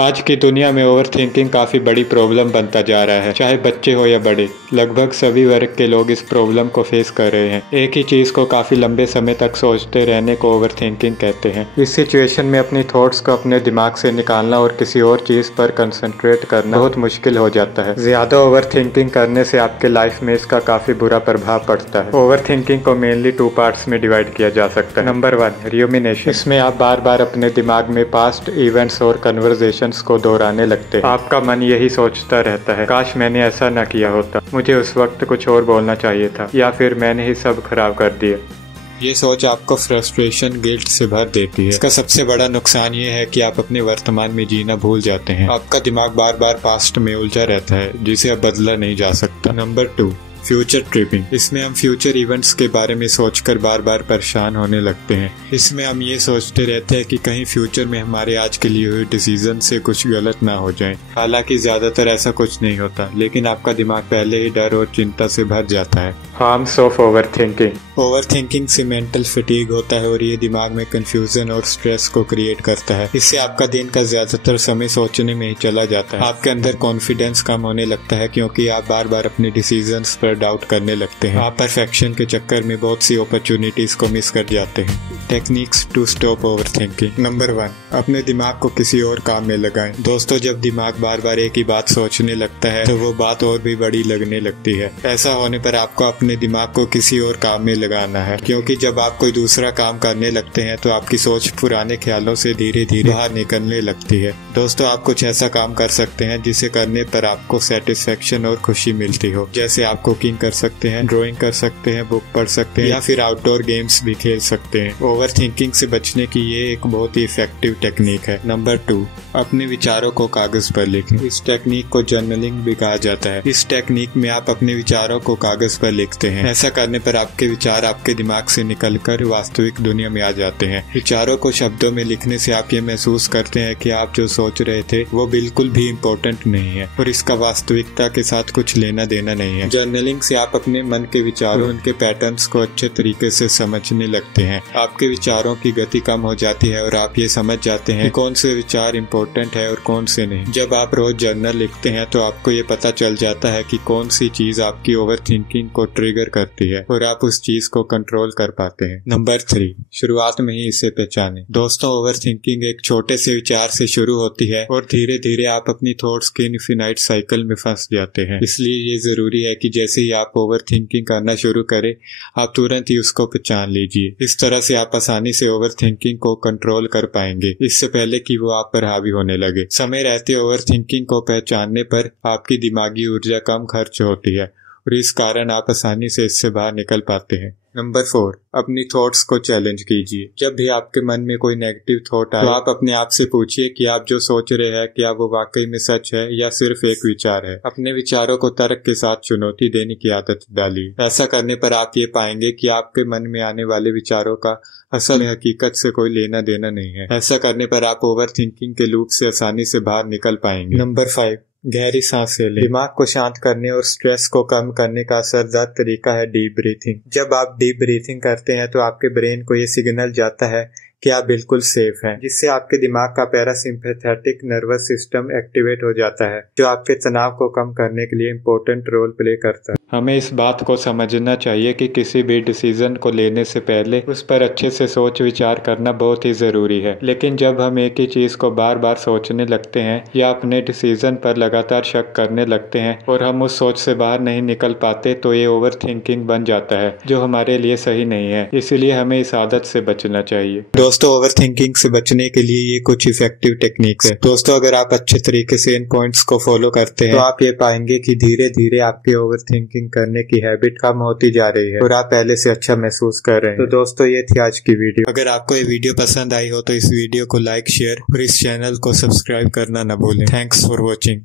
आज की दुनिया में ओवर थिंकिंग काफ़ी बड़ी प्रॉब्लम बनता जा रहा है। चाहे बच्चे हो या बड़े, लगभग सभी वर्ग के लोग इस प्रॉब्लम को फेस कर रहे हैं। एक ही चीज़ को काफ़ी लंबे समय तक सोचते रहने को ओवर थिंकिंग कहते हैं। इस सिचुएशन में अपनी थॉट्स को अपने दिमाग से निकालना और किसी और चीज़ पर कंसंट्रेट करना बहुत मुश्किल हो जाता है। ज़्यादा ओवर थिंकिंग करने से आपके लाइफ में इसका काफ़ी बुरा प्रभाव पड़ता है। ओवर थिंकिंग को मेनली 2 पार्ट्स में डिवाइड किया जा सकता है। नंबर 1, रियूमिनेशन। इसमें आप बार बार अपने दिमाग में पास्ट इवेंट्स और कन्वर्सेशन को दोहराने लगते हैं। आपका मन यही सोचता रहता है, काश मैंने ऐसा न किया होता, मुझे उस वक्त कुछ और बोलना चाहिए था, या फिर मैंने ही सब खराब कर दिया। ये सोच आपको फ्रस्ट्रेशन, गिल्ट से भर देती है। इसका सबसे बड़ा नुकसान ये है कि आप अपने वर्तमान में जीना भूल जाते हैं। आपका दिमाग बार बार पास्ट में उलझा रहता है, जिसे अब बदला नहीं जा सकता। Number 2, future tripping. इसमें हम फ्यूचर इवेंट्स के बारे में सोचकर बार बार परेशान होने लगते हैं। इसमें हम ये सोचते रहते हैं कि कहीं फ्यूचर में हमारे आज के लिए हुए डिसीजन से कुछ गलत ना हो जाए। हालांकि ज्यादातर ऐसा कुछ नहीं होता, लेकिन आपका दिमाग पहले ही डर और चिंता से भर जाता है। Harms of over thinking. Over thinking से मेंटल फटीग होता है और ये दिमाग में कंफ्यूजन और स्ट्रेस को क्रिएट करता है। इससे आपका दिन का ज्यादातर समय सोचने में ही चला जाता है। आपके अंदर कॉन्फिडेंस कम होने लगता है, क्योंकि आप बार बार अपने डिसीजंस पर डाउट करने लगते हैं। आप परफेक्शन के चक्कर में बहुत सी अपॉर्चुनिटीज को मिस कर जाते हैं। Techniques to stop overthinking. Number 1, अपने दिमाग को किसी और काम में लगाएं। दोस्तों, जब दिमाग बार बार एक ही बात सोचने लगता है तो वो बात और भी बड़ी लगने लगती है। ऐसा होने पर आपको अपने दिमाग को किसी और काम में लगाना है, क्योंकि जब आप कोई दूसरा काम करने लगते हैं तो आपकी सोच पुराने ख्यालों से धीरे धीरे बाहर निकलने लगती है। दोस्तों, आप कुछ ऐसा काम कर सकते हैं जिसे करने पर आपको सेटिस्फेक्शन और खुशी मिलती हो। जैसे आप कुकिंग कर सकते हैं, ड्राइंग कर सकते हैं, बुक पढ़ सकते हैं, या फिर आउटडोर गेम्स भी खेल सकते हैं। ओवर थिंकिंग से बचने की ये एक बहुत ही इफेक्टिव टेक्निक है। नंबर 2, अपने विचारों को कागज पर लिखें। इस टेक्निक को जर्नलिंग भी कहा जाता है। इस टेक्निक में आप अपने विचारों को कागज पर लिखते हैं। ऐसा करने पर आपके विचार आपके दिमाग से निकलकर वास्तविक दुनिया में आ जाते हैं। विचारों को शब्दों में लिखने से आप ये महसूस करते हैं कि आप जो सोच रहे थे वो बिल्कुल भी इम्पोर्टेंट नहीं है और इसका वास्तविकता के साथ कुछ लेना देना नहीं है। जर्नलिंग से आप अपने मन के विचारों, उनके पैटर्न्स को अच्छे तरीके से समझने लगते हैं। आपके विचारों की गति कम हो जाती है और आप ये समझ जाते हैं कि कौन से विचार इम्पोर्टेंट है और कौन से नहीं। जब आप रोज जर्नल लिखते हैं तो आपको ये पता चल जाता है कि कौन सी चीज आपकी ओवर थिंकिंग को ट्रिगर करती है और आप उस चीज को कंट्रोल कर पाते हैं। नंबर 3, शुरुआत में ही इसे पहचानें। दोस्तों, ओवर थिंकिंग एक छोटे से विचार से शुरू होती है और धीरे धीरे आप अपनी थॉट्स के इनफिनाइट साइकिल में फंस जाते हैं। इसलिए ये जरूरी है कि जैसे ही आप ओवर थिंकिंग करना शुरू करें, आप तुरंत ही उसको पहचान लीजिए। इस तरह से आप आसानी से ओवर थिंकिंग को कंट्रोल कर पाएंगे, इससे पहले कि वो आप पर हावी होने लगे। समय रहते ओवर थिंकिंग को पहचानने पर आपकी दिमागी ऊर्जा कम खर्च होती है और इस कारण आप आसानी से इससे बाहर निकल पाते हैं। नंबर 4, अपनी थॉट्स को चैलेंज कीजिए। जब भी आपके मन में कोई नेगेटिव थॉट आए तो आप अपने आप से पूछिए कि आप जो सोच रहे हैं क्या वो वाकई में सच है या सिर्फ एक विचार है। अपने विचारों को तर्क के साथ चुनौती देने की आदत डालिए। ऐसा करने पर आप ये पाएंगे कि आपके मन में आने वाले विचारों का असल में हकीकत से कोई लेना देना नहीं है। ऐसा करने पर आप ओवर थिंकिंग के लूप से आसानी से बाहर निकल पाएंगे। नंबर 5, गहरी सांसें लें। दिमाग को शांत करने और स्ट्रेस को कम करने का असरदार तरीका है डीप ब्रीथिंग। जब आप डीप ब्रीथिंग करते हैं तो आपके ब्रेन को ये सिग्नल जाता है कि आप बिल्कुल सेफ हैं, जिससे आपके दिमाग का पैरासिम्पैथेटिक नर्वस सिस्टम एक्टिवेट हो जाता है, जो आपके तनाव को कम करने के लिए इम्पोर्टेंट रोल प्ले करता है। हमें इस बात को समझना चाहिए कि किसी भी डिसीजन को लेने से पहले उस पर अच्छे से सोच विचार करना बहुत ही जरूरी है। लेकिन जब हम एक ही चीज को बार बार सोचने लगते हैं या अपने डिसीजन पर लगातार शक करने लगते हैं और हम उस सोच से बाहर नहीं निकल पाते, तो ये ओवर थिंकिंग बन जाता है, जो हमारे लिए सही नहीं है। इसलिए हमें इस आदत से बचना चाहिए। दोस्तों, ओवर थिंकिंग से बचने के लिए ये कुछ इफेक्टिव टेक्निक्स है। दोस्तों, अगर आप अच्छे तरीके से इन पॉइंट्स को फॉलो करते हैं तो आप ये पाएंगे कि धीरे धीरे आपकी ओवर थिंकिंग करने की हैबिट कम होती जा रही है और आप पहले से अच्छा महसूस कर रहे हैं। तो दोस्तों, ये थी आज की वीडियो। अगर आपको ये वीडियो पसंद आई हो तो इस वीडियो को लाइक, शेयर और इस चैनल को सब्सक्राइब करना न भूलें। Thanks for watching.